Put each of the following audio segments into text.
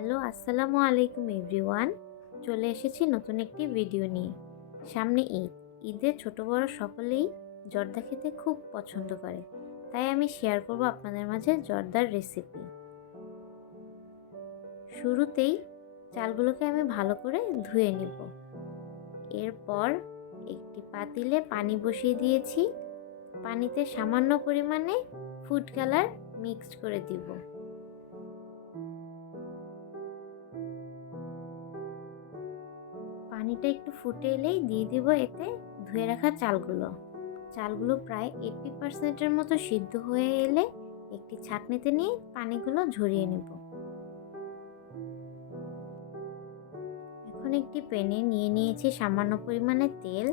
Hello, আসসালামু আলাইকুম everyone. চলে এসেছি নতুন একটি ভিডিও নিয়ে। সামনে ঈদে ছোট বড় সকলেই জর্দা খেতে খুব পছন্দ করে, তাই আমি শেয়ার করব আপনাদের মাঝে জর্দার রেসিপি। শুরুতেই চালগুলোকে আমি ভালো করে ধুয়ে নেব। এরপর একটি পাতিলে পানি বসিয়ে দিয়েছি। পানিতে সামান্য পরিমাণে ফুড কালার মিক্সড করে দিব। পানিটা একটু ফুটে এলেই দিয়ে দিব এতে ধুয়ে রাখা চালগুলো প্রায় 80% মতো সিদ্ধ হয়ে এলে একটি ছাঁকনিতে নিয়ে পানিগুলো ঝরিয়ে নেব। এখন একটি প্যানে নিয়ে নিয়েছি সামান্য পরিমাণে তেল।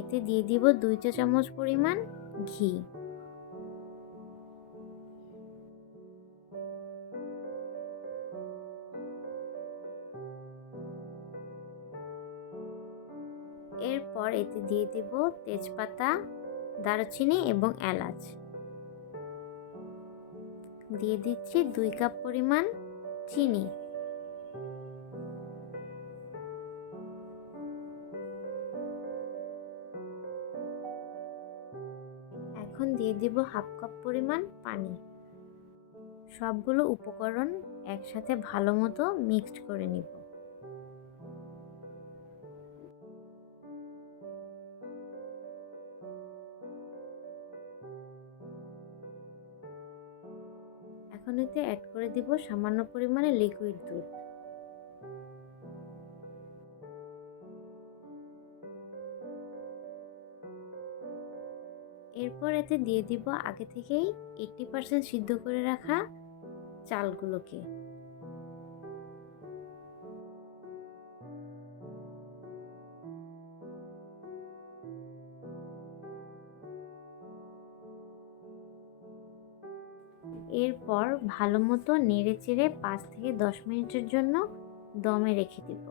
এতে দিয়ে দিব 2 চা চামচ পরিমাণ ঘি। এরপর এতে দিয়ে দিব তেজপাতা, দারুচিনি এবং এলাচ। দিয়ে দিচ্ছি 2 কাপ পরিমাণ চিনি। এখন দিয়ে দিব হাফ কাপ পরিমাণ পানি। সবগুলো উপকরণ একসাথে ভালো মতো মিক্সড করে নিব। এখন এতে অ্যাড করে দিব সামান্য পরিমাণে লিকুইড দুধ। এরপর এতে দিয়ে দিব আগে থেকেই 80% সিদ্ধ করে রাখা চালগুলোকে। এরপর ভালো মতো নেড়ে চেড়ে 5 থেকে 10 মিনিটের জন্য দমে রেখে দিব।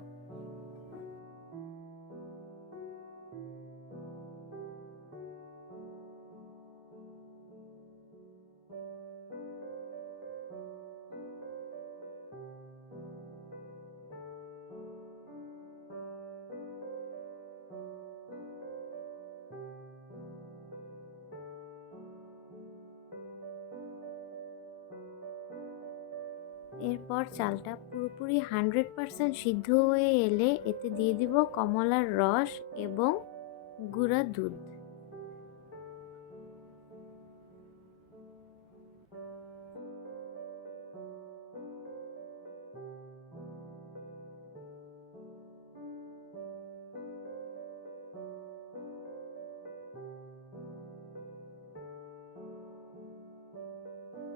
এরপর চালটা পুরোপুরি 100% সিদ্ধ হয়ে এলে এতে দিয়ে দিব কমলার রস এবং গুঁড়া দুধ।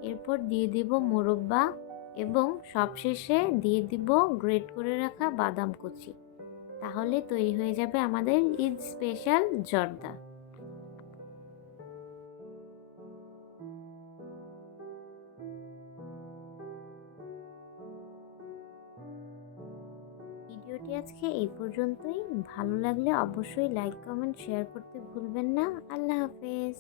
এরপর দিয়ে দিব মোরব্বা এবং সবশেষে দিয়ে দিব গ্রেট করে রাখা বাদাম কুচি। তাহলে তৈরি হয়ে যাবে আমাদের ঈদ স্পেশাল জর্দা। ভিডিওটি আজকে এই পর্যন্তই। ভালো লাগলে অবশ্যই লাইক, কমেন্ট, শেয়ার করতে ভুলবেন না। আল্লাহ হাফেজ।